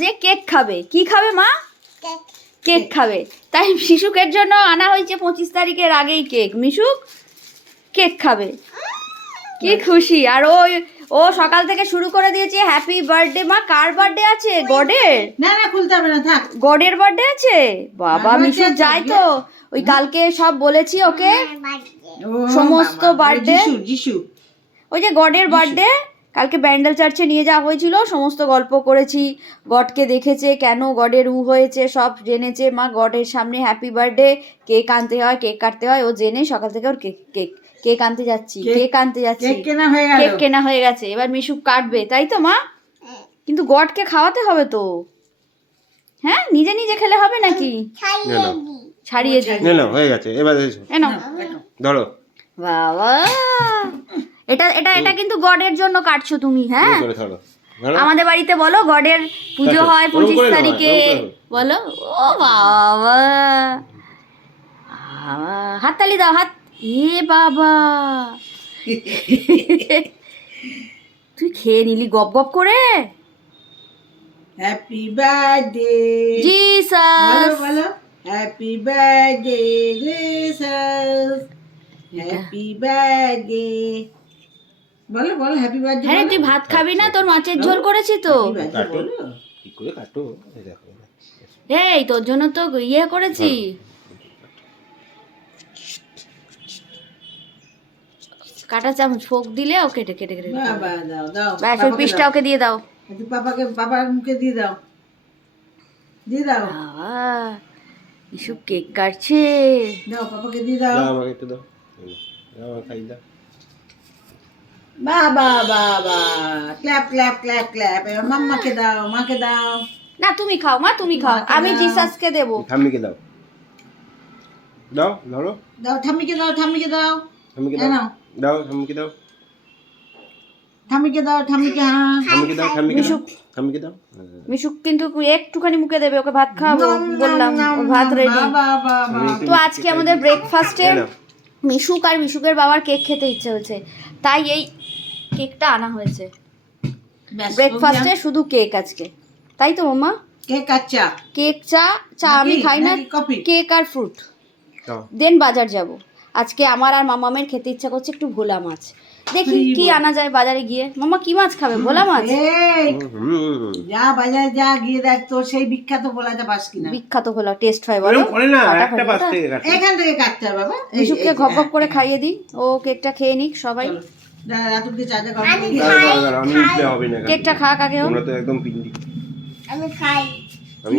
যে কেক খাবে। কি খাবে মা? কেক খাবে। তাই মিশুকের জন্য আনা হয়েছে 25 তারিখের আগেই কেক। মিশুক কেক খাবে, কি খুশি। আর ও সকাল থেকে শুরু করে দিয়েছে হ্যাপি বার্থডে। মা কার বার্থডে আছে? গডের? না না খুলতে হবে না, থাক। গডের বার্থডে আছে বাবা। মিশুক যায় তো ওই কালকে সব বলেছি ওকে সমস্ত বার্থডে। যিশু ওই যে গডের বার্থডে কালকে ব্যান্ডেল চার্চে নিয়ে যাওয়া হয়েছিল, সমস্ত গল্প করেছি। গডকে দেখেছে, কেন গডের হয়েছে সব জেনেছে। মা গডের সামনে হ্যাপি বার্থডে, কেক আনতে হয়, কেক কাটতে হয়, ও জেনে সকাল থেকে ওর কেক আনতে যাচ্ছি, কেক আনতে যাচ্ছি। কেক কেনা হয়ে গেছে, এবার মিশুক কাটবে, তাই তো মা? কিন্তু গডকে খাওয়াতে হবে তো। হ্যাঁ, নিজে নিজে খেলে হবে নাকি? ছাড়িয়ে দিই। না হয়ে গেছে, এবার এসো ধরো। বাবা, এটা কিন্তু গডের জন্য কাটছো তুমি। হ্যাঁ, আমাদের বাড়িতে বলো গডের পুজো হয় 25 তারিখে, বলো। ও বাবা, হাততালি দাও, হাত। এ বাবা, তুই খেয়ে নিলি গপ গপ করে। হ্যাপি বার্থডে জিসাস, বলো happy birthday Jesus, happy birthday বলো বলো হ্যাপি বার্থডে। হ্যাঁ তুই ভাত খাবি না? তোর মাছের ঝোল করেছি তো। কি করে কাটো, এই দেখো। এই তোর জন্য তো ইয়ে করেছি। কাটা চামচ ফোক দিলে ও কেটে কেটে কেটে বাবা দাও দাও, ব্যাস ওই পিসটা ওকে দিয়ে দাও। একটু পাপার মুখে দিয়ে দাও, দিয়ে দাও। বাবা, এসব কেক কাটছে। দাও পাপাকে দিয়ে দাও। আমাকে একটু দাও, আমার খাই দাও। বাবা বাবা, ক্ল্যাপ ক্ল্যাপ ক্ল্যাপ ক্ল্যাপ। এবার মাম্মাকে দাও, মাকে দাও। না তুমি খাও মা, তুমি খাও, আমি জিসাসকে দেব। ঠাম্মিকে দাও, দাও ধরো। দাও ঠাম্মিকে দাও, ঠাম্মিকে দাও, ঠাম্মিকে দাও দাও, দাও ঠাম্মিকে দাও, ঠাম্মিকে দাও, ঠাম্মিকে। হ্যাঁ ঠাম্মিকে দাও, ঠাম্মিকে দাও, ঠাম্মিকে দাও। মিশুক কিন্তু একটুখানি মুখে দেবে, ওকে ভাত খাওয়াবো বললাম, ওর ভাত রেডি। তো আজকে আমাদের ব্রেকফাস্টে মিশুক আর মিশুকের বাবার কেক খেতে ইচ্ছে হয়েছে, তাই এই কেকটা আনা হয়েছে। ব্রেকফাস্টে শুধু কেক আজকে, তাই তো মামা? কেক আর চা। কেক, চা আমি খাই না, কেক আর ফ্রুট। দেন বাজার যাব আজকে। আমার আর মামামের খেতে ইচ্ছা করছে একটু ভোলা মাছ। দেখি কি আনা যায় বাজারে গিয়ে। মামা কি মাছ খাবে? ভোলা মাছ। যা বাজারে যা গিয়ে দেখ তো, সেই বিখ্যাত ভোলাটা পাস কিনা। বিখ্যাত ভোলা টেস্ট হয় বলো? এখান থেকে কাটতে হবে বাবা। মিশুককে ঘপ ঘপ করে খাইয়ে দিই, ও কেকটা খেয়ে নিক সবাই। রাতুকে চাচা কেকটা খাক আগে। একদম পিন্ডি আমি খাই। আমি